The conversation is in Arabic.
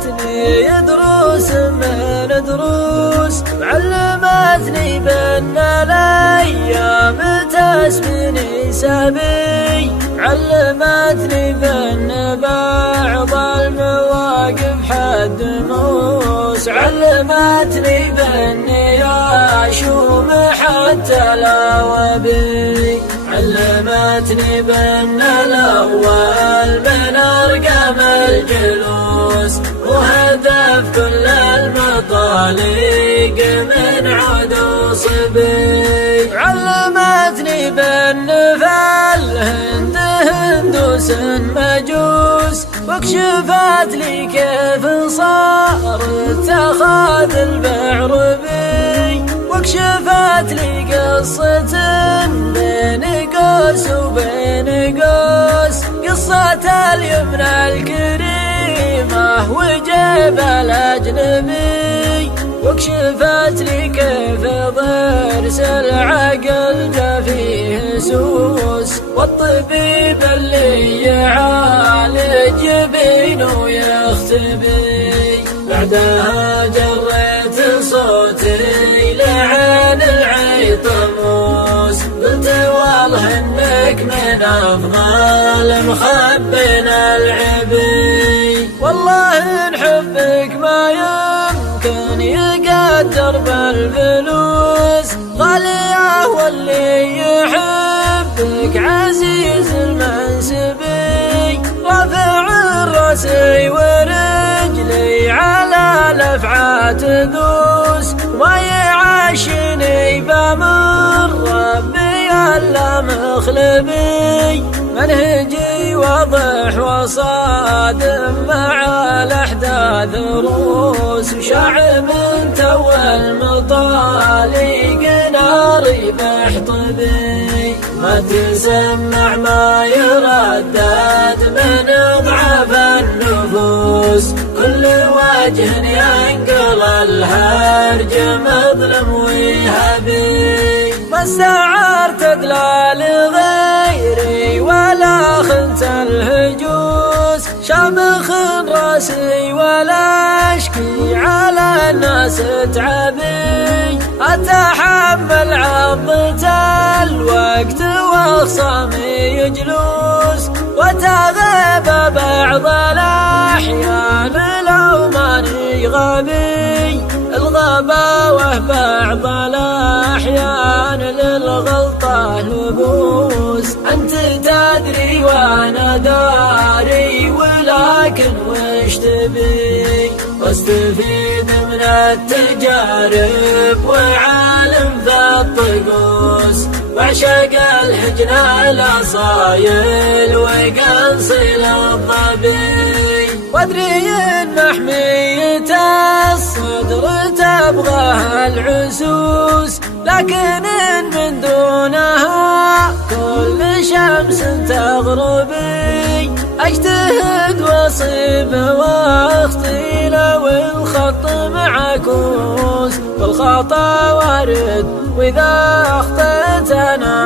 علمتني دروس من دروس، علمتني بأن الأيام تسبني سبي، علمتني بأن بعض المواقف حد موس، علمتني بأني أشوم حتى الأوابي، علمتني بأن الأول من أرقام الجلوس، وهدف كل المطالق من عود صبي، علمتني بأن في الهند هندوس مجوس، وكشفت لي كيف صار اتخاذ البعر بي، وكشفت لي قصة بين قوس وبين قوس، قصة اليمنى الكريمة وجيب الأجنبي، وكشفت لي كيف ضرس العقل جا فيه سوس، والطبيب اللي يعالج بينه يختبي، بعدها جريت صوتي لعين العيطموس، قلت والله انك من افضل مخبنا العبي، والله ان حبك ما يمكن يقدر بالفلوس، غالية واللي يحبك عزيز المنسبي، رافع راسي ورجلي على الافعى تدوس، ما يعشني بامر ربي الا مخلبي، منهجي واضح وصادم مع الاحداث روس، وشعب تو المطالق ناري بحطبي، ما تسمع ما يردد من اضعاف النفوس، كل وجه ينقل الهرج مظلم ويهبي، ما استعرت ادلال غيري ولا خنت الهجوس، شامخ راسي ولا اشكي على الناس تعبي، اتحمل عضة الوقت واخصامي جلوس، وتغيب بعض الاحيان لو ماني غبي، الغباوة بعض الاحيان للغلطة لبوس، انت تدري وانا داري ولكن وش تبي، واستفيد من التجارب وعالم في الطقوس، وعشق الهجن الاصايل وقنصل الظبي، وادري ان محمية الصدر تبغاها العسوس، لكن من دونها كل شمس تغربي، اجتهد واصيب واخطي لو الخط معكوس، والخطا وارد واذا اخطيت انا